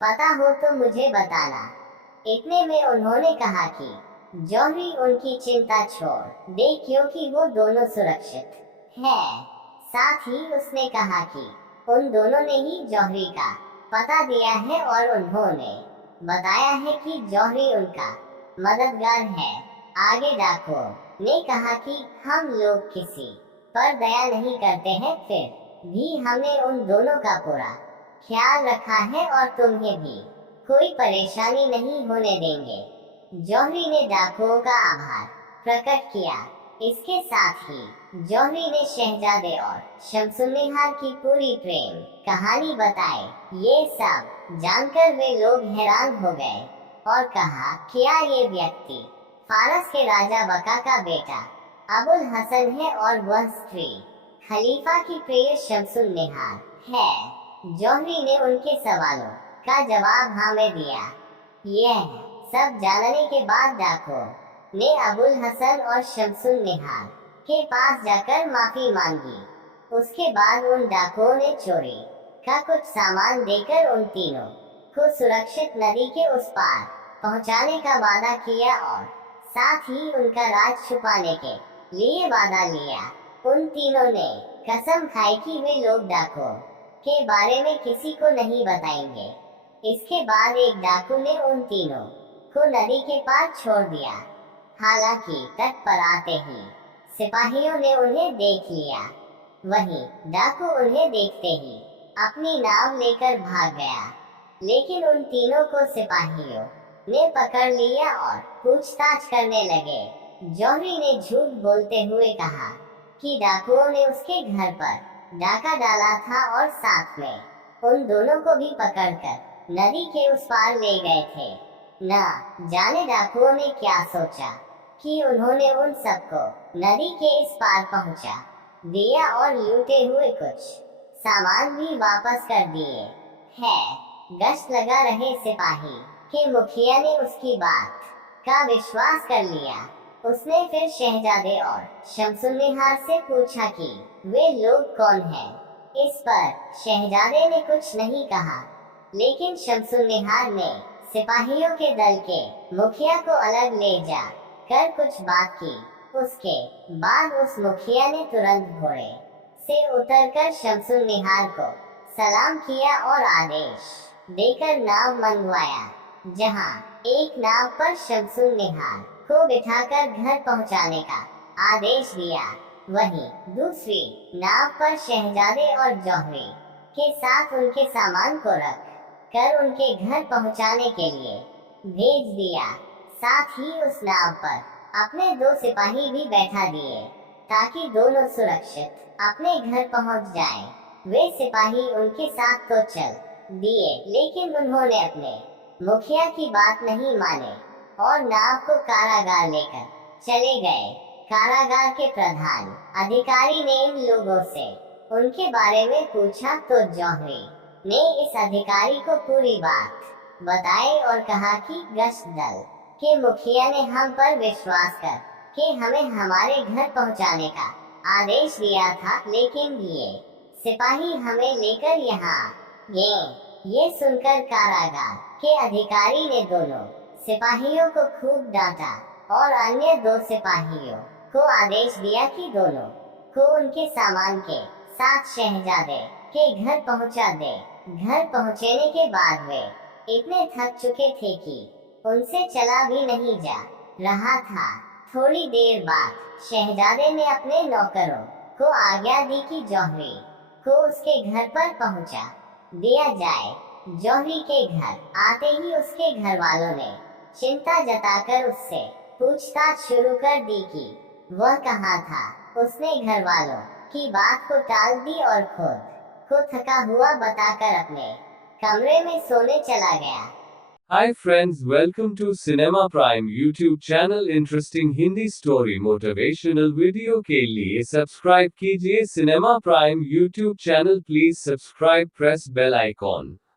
पता हो तो मुझे बताना। इतने में उन्होंने कहा कि जौहरी उनकी चिंता छोड़ दे क्योंकि वो दोनों सुरक्षित है। साथ ही उसने कहा कि उन दोनों ने ही जौहरी का पता दिया है और उन्होंने बताया है कि जौहरी उनका मददगार है। आगे डाको ने कहा कि हम लोग किसी पर दया नहीं करते हैं, फिर भी हमने उन दोनों का पूरा ख्याल रखा है और तुम्हें भी कोई परेशानी नहीं होने देंगे। जौहरी ने डाकुओं का आभार प्रकट किया। इसके साथ ही जौहरी ने शहजादे और शमसुन्निहार की पूरी प्रेम कहानी बताई। ये सब जानकर वे लोग हैरान हो गए और कहा, क्या ये व्यक्ति फारस के राजा बका का बेटा अबुल हसन है और वह स्त्री खलीफा की प्रिय शमसुन्निहार है। जौहरी ने उनके सवालों का जवाब हाँ में दिया। यह सब जानने के बाद डाको ने अबुल हसन और शमसुन्निहार के पास जाकर माफी मांगी। उसके बाद उन डाकुओं ने चोरी का कुछ सामान देकर उन तीनों को सुरक्षित नदी के उस पार पहुंचाने का वादा किया और साथ ही उनका राज छुपाने के लिए वादा लिया। उन तीनों ने कसम खाई कि वे लोग डाकुओं के बारे में किसी को नहीं बताएंगे। इसके बाद एक डाकू ने उन तीनों को नदी के पार छोड़ दिया। हालांकि तट पर आते ही सिपाहियों ने उन्हें देख लिया। वहीं डाकू उन्हें देखते ही अपनी नाव लेकर भाग गया, लेकिन उन तीनों को सिपाहियों ने पकड़ लिया और पूछताछ करने लगे। जौहरी ने झूठ बोलते हुए कहा कि डाकुओं ने उसके घर पर डाका डाला था और साथ में उन दोनों को भी पकड़कर नदी के उस पार ले गए थे। न जाने डाकुओं ने क्या सोचा कि उन्होंने उन सबको नदी के इस पार पहुंचा दिया और लूटे हुए कुछ सामान भी वापस कर दिए है। गश्त लगा रहे सिपाही के मुखिया ने उसकी बात का विश्वास कर लिया। उसने फिर शहजादे और शमसुन्निहार से पूछा कि वे लोग कौन हैं। इस पर शहजादे ने कुछ नहीं कहा, लेकिन शमसुन्निहार ने सिपाहियों के दल के मुखिया को अलग ले जा कर कुछ बात की। उसके बाद उस मुखिया ने तुरंत घोड़े से उतरकर शमसुन्निहार को सलाम किया और आदेश देकर नाव मंगवाया, जहां एक नाव पर शमसुन्निहार को बिठाकर घर पहुंचाने का आदेश दिया। वहीं दूसरी नाव पर शहजादे और जौहरी के साथ उनके सामान को रख कर उनके घर पहुंचाने के लिए भेज दिया। साथ ही उस नाव पर अपने 2 सिपाही भी बैठा दिए ताकि दोनों सुरक्षित अपने घर पहुंच जाएं। वे सिपाही उनके साथ तो चल दिए, लेकिन उन्होंने अपने मुखिया की बात नहीं माने और नाव को कारागार लेकर चले गए। कारागार के प्रधान अधिकारी ने इन लोगों से उनके बारे में पूछा तो जौहरी ने इस अधिकारी को पूरी बात बताई और कहा कि गश्त दल के मुखिया ने हम पर विश्वास कर के हमें हमारे घर पहुंचाने का आदेश दिया था, लेकिन ये सिपाही हमें लेकर यहाँ ये सुनकर कारागार के अधिकारी ने दोनों सिपाहियों को खूब डांटा और अन्य 2 सिपाहियों को आदेश दिया कि दोनों को उनके सामान के साथ शहजादे के घर पहुंचा दे। घर पहुंचने के बाद वे इतने थक चुके थे कि उनसे चला भी नहीं जा रहा था। थोड़ी देर बाद शहजादे ने अपने नौकरों को आज्ञा दी कि जौहरी को उसके घर पर पहुंचा दिया जाए। जौहरी के घर आते ही उसके घर वालों ने चिंता जताकर उससे पूछताछ शुरू कर दी कि वह कहाँ था। उसने घर वालों की बात को टाल दी और खुद को थका हुआ बताकर अपने कमरे में सोने चला गया। Hi friends, welcome to Cinema Prime YouTube channel। Interesting Hindi story motivational video के लिए सब्सक्राइब कीजिए cinema prime YouTube channel. Please subscribe, press bell icon.